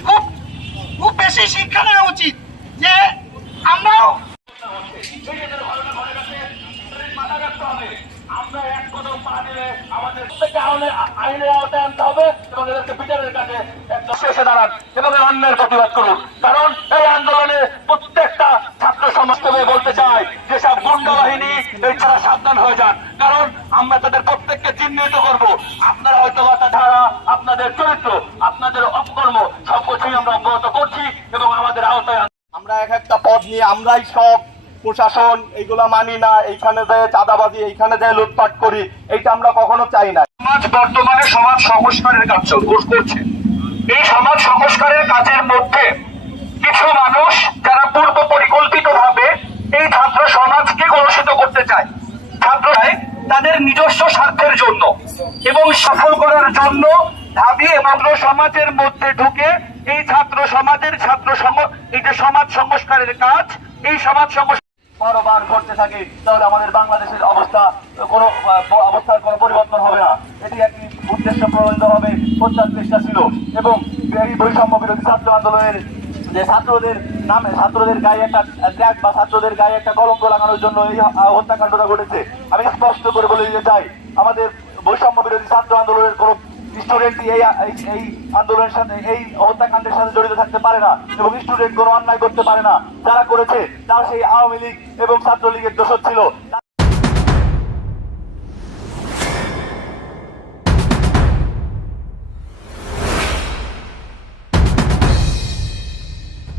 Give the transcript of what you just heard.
খুব খুব বেশি শিক্ষা নেওয়া উচিত শেষে দাঁড়ান অন্যের প্রতিবাদ করুন কারণ এই আন্দোলনে প্রত্যেকটা ছাত্র সমাজকে বলতে চাই যেসব গুন্ডা বাহিনী এই ছাড়া সাবধান হয়ে যান কারণ আমরা তাদের প্রত্যেককে চিহ্নিত করব। আপনারা হয়তো বা ধারা, আপনাদের চরিত্র আমরা অব্যাহত করছি এবং আমাদের আওতায় আমরা এক একটা পদ নিয়ে আমরাই সব প্রশাসন এইগুলা মানি না এইখানে যে চাঁদাবাজি এইখানে যে লুটপাট করি এইটা আমরা কখনো চাই না। সমাজ বর্তমানে সমাজ সংস্কারের কাজ করছে। এই সমাজ সংস্কারের কাজের মধ্যে কিছু মানুষ যারা পূর্ব পরিকল্পিত ভাবে এই ছাত্র সমাজকে কলুষিত করতে চায় ছাত্ররাই তাদের নিজস্ব স্বার্থের জন্য এবং সফল করার জন্য ঢাবি এবং সমাজের মধ্যে ঢুকে সমাজের ছাত্র সং এই যে সমাজ সংস্কারের কাজ, এই সমাজ সংস্কার বারবার ঘটতে থাকে, তাহলে আমাদের বাংলাদেশের অবস্থা, কোনো অবস্থার কোনো পরিবর্তন হবে না। এটি একটি উদ্দেশ্য প্রণোদিত হবে হত্যার চেষ্টা ছিল, এবং এই বৈষম্য বিরোধী ছাত্র আন্দোলনের যে ছাত্রদের নামে, ছাত্রদের গায়ে একটা ট্র্যাক বা ছাত্রদের গায়ে একটা কলঙ্ক লাগানোর জন্য এই হত্যাকাণ্ডটা ঘটেছে। আমি স্পষ্ট করে বলে দিতে চাই, আমাদের বৈষম্য বিরোধী ছাত্র আন্দোলনের কোনো স্টুডেন্ট এই এই- আন্দোলনের সাথে এই হত্যাকাণ্ডের সাথে জড়িত থাকতে পারে না এবং স্টুডেন্ট কোনো অন্যায় করতে পারে না। যারা করেছে, তারা সেই আওয়ামী লীগ এবং ছাত্রলীগের দোষর ছিল।